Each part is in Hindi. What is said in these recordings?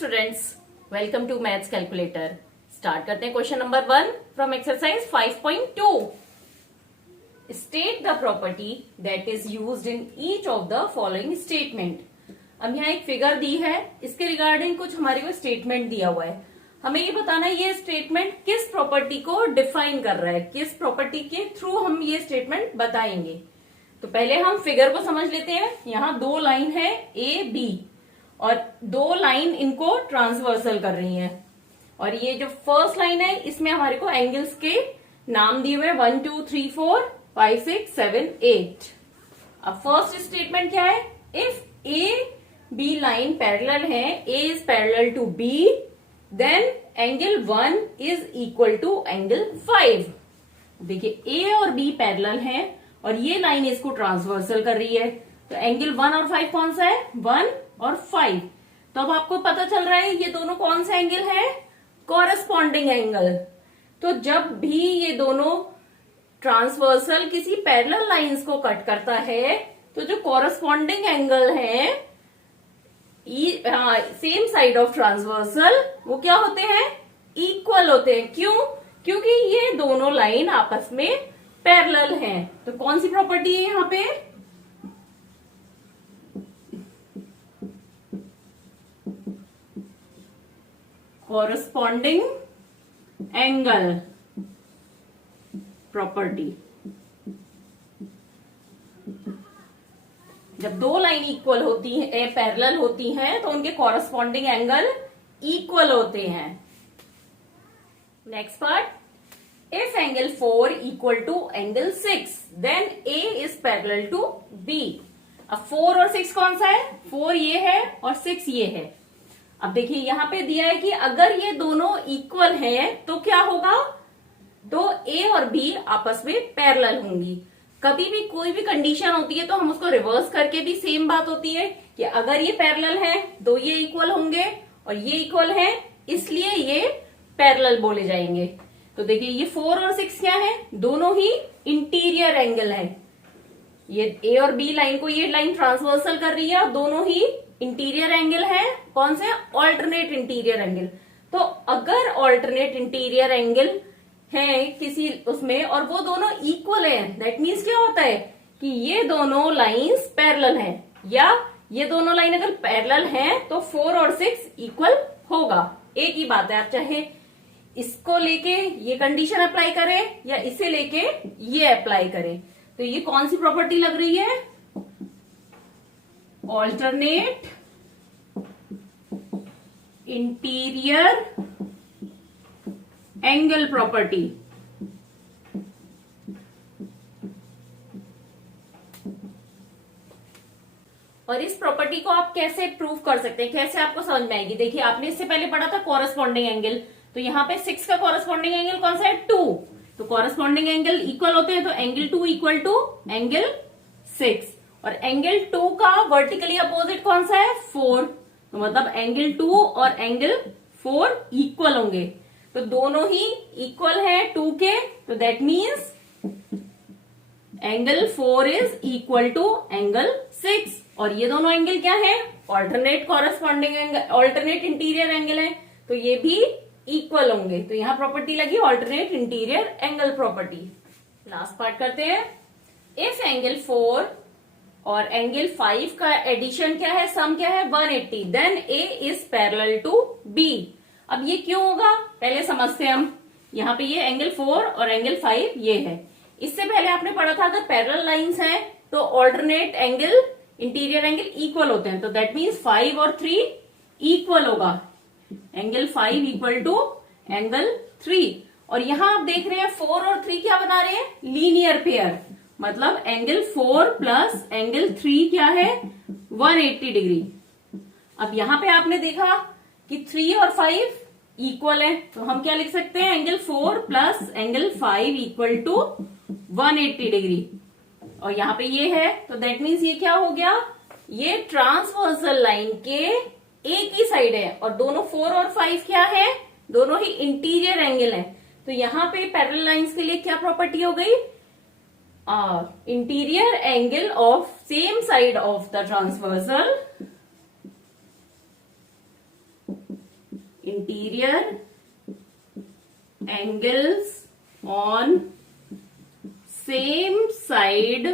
Students, welcome to maths calculator. Start करते हैं question number 1 from exercise 5.2। State the property that is used in each of the following statement. अब यहाँ एक फिगर दी है, इसके रिगार्डिंग कुछ हमारे को स्टेटमेंट दिया हुआ है। हमें ये बताना है ये स्टेटमेंट किस प्रॉपर्टी को डिफाइन कर रहा है, किस प्रॉपर्टी के थ्रू हम ये स्टेटमेंट बताएंगे। तो पहले हम फिगर को समझ लेते हैं। यहाँ दो लाइन है ए बी और दो लाइन इनको ट्रांसवर्सल कर रही हैं। और ये जो फर्स्ट लाइन है इसमें हमारे को एंगल्स के नाम दिए हुए 1 2 3 4 5 6 7 8। अब फर्स्ट स्टेटमेंट क्या है? If A B line parallel है, A is parallel to B, then angle 1 is equal to angle 5। देखिए ए और बी पैरेलल हैं और ये लाइन इसको ट्रांसवर्सल कर रही है, तो एंगल 1 और 5 कौन सा है? 1 और 5। तो अब आपको पता चल रहा है ये दोनों कौन सा एंगल है? Corresponding angle. तो जब भी ये दोनों ट्रांसवर्सल किसी पैरेलल लाइंस को कट करता है तो जो कॉरेस्पॉन्डिंग एंगल है सेम साइड ऑफ ट्रांसवर्सल वो क्या होते हैं? इक्वल होते हैं। क्यों? क्योंकि ये दोनों लाइन आपस में पैरेलल हैं। तो कौन सी प्रॉपर्टी है यहाँ पे? Corresponding angle property. जब दो लाइन इक्वल होती है, पैरेलल होती हैं, तो उनके कॉरेस्पॉन्डिंग एंगल इक्वल होते हैं। Next part, if angle 4 equal to angle 6 then a is parallel to b. अब 4 और 6 कौन सा है? 4 ये है और 6 ये है। अब देखिए यहां पे दिया है कि अगर ये दोनों इक्वल हैं तो क्या होगा? तो ए और बी आपस में पैरेलल होंगी। कभी भी कोई भी कंडीशन होती है तो हम उसको रिवर्स करके भी सेम बात होती है कि अगर ये पैरेलल है तो ये इक्वल होंगे और ये इक्वल है इसलिए ये पैरेलल बोले जाएंगे। तो देखिए ये 4 और 6 क्या है? दोनों ही इंटीरियर एंगल है। ये ए और बी लाइन को ये लाइन ट्रांसवर्सल कर रही है और दोनों ही इंटीरियर एंगल है। कौन से? Alternate interior angle. तो अगर ऑल्टरनेट इंटीरियर एंगल है किसी उसमें और वो दोनों इक्वल हैं, दैट मीन्स क्या होता है कि ये दोनों लाइंस पैरेलल हैं, या ये दोनों लाइन अगर पैरेलल हैं तो 4 और 6 इक्वल होगा। एक ही बात है, आप चाहे इसको लेके ये कंडीशन अप्लाई करें या इसे लेके ये अप्लाई करें। तो ये कौन सी प्रॉपर्टी लग रही है? Alternate interior angle property. और इस प्रॉपर्टी को आप कैसे प्रूव कर सकते हैं, कैसे आपको समझ में आएगी? देखिए आपने इससे पहले पढ़ा था कॉरेस्पॉन्डिंग एंगल, तो यहाँ पे 6 का कॉरेस्पॉन्डिंग एंगल कौन सा है? 2। तो कॉरेस्पॉन्डिंग एंगल इक्वल होते हैं, तो एंगल 2 इक्वल टू एंगल 6 और एंगल 2 का वर्टिकली अपोजिट कौन सा है? 4। तो मतलब एंगल 2 और एंगल 4 इक्वल होंगे। तो दोनों ही इक्वल है 2 के, तो that means angle 4 is equal to angle 6। और ये दोनों एंगल क्या है? Alternate corresponding angle, alternate interior angle है, तो ये भी इक्वल होंगे। तो यहां प्रॉपर्टी लगी alternate interior angle property. Last part करते हैं। इफ एंगल 4 और एंगल 5 का एडिशन क्या है? सम क्या है? 180, then a is parallel to b. अब ये क्यों होगा पहले समझते हैं हम। यहाँ पे ये एंगल 4 और एंगल 5 ये है। इससे पहले आपने पढ़ा था अगर पैरेलल लाइंस हैं तो ऑल्टरनेट एंगल इंटीरियर एंगल इक्वल होते हैं, तो दैट मीन्स 5 और 3 इक्वल होगा। Angle 5 equal to angle 3। और यहां आप देख रहे हैं 4 और 3 क्या बना रहे हैं? Linear pair. मतलब एंगल 4 प्लस एंगल 3 क्या है? 180 डिग्री। अब यहां पे आपने देखा कि 3 और 5 इक्वल है, तो हम क्या लिख सकते हैं? Angle 4 plus angle 5 equal to 180 degree. और यहाँ पे ये है, तो दैट मीन्स ये क्या हो गया? ये ट्रांसवर्सल लाइन के एक ही साइड है और दोनों 4 और 5 क्या है? दोनों ही इंटीरियर एंगल है। तो यहाँ पे पैरेलल लाइंस के लिए क्या प्रॉपर्टी हो गई? Interior angle of same side of the transversal interior angles on same side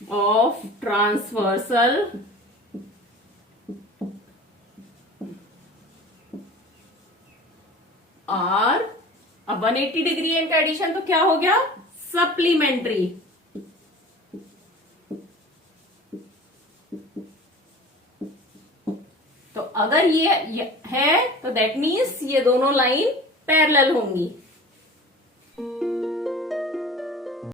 of transversal are. अब 180 डिग्री एंगल का एडिशन तो क्या हो गया, सप्लीमेंट्री। तो अगर ये है तो दैट मीन्स ये दोनों लाइन पैरेलल होंगी।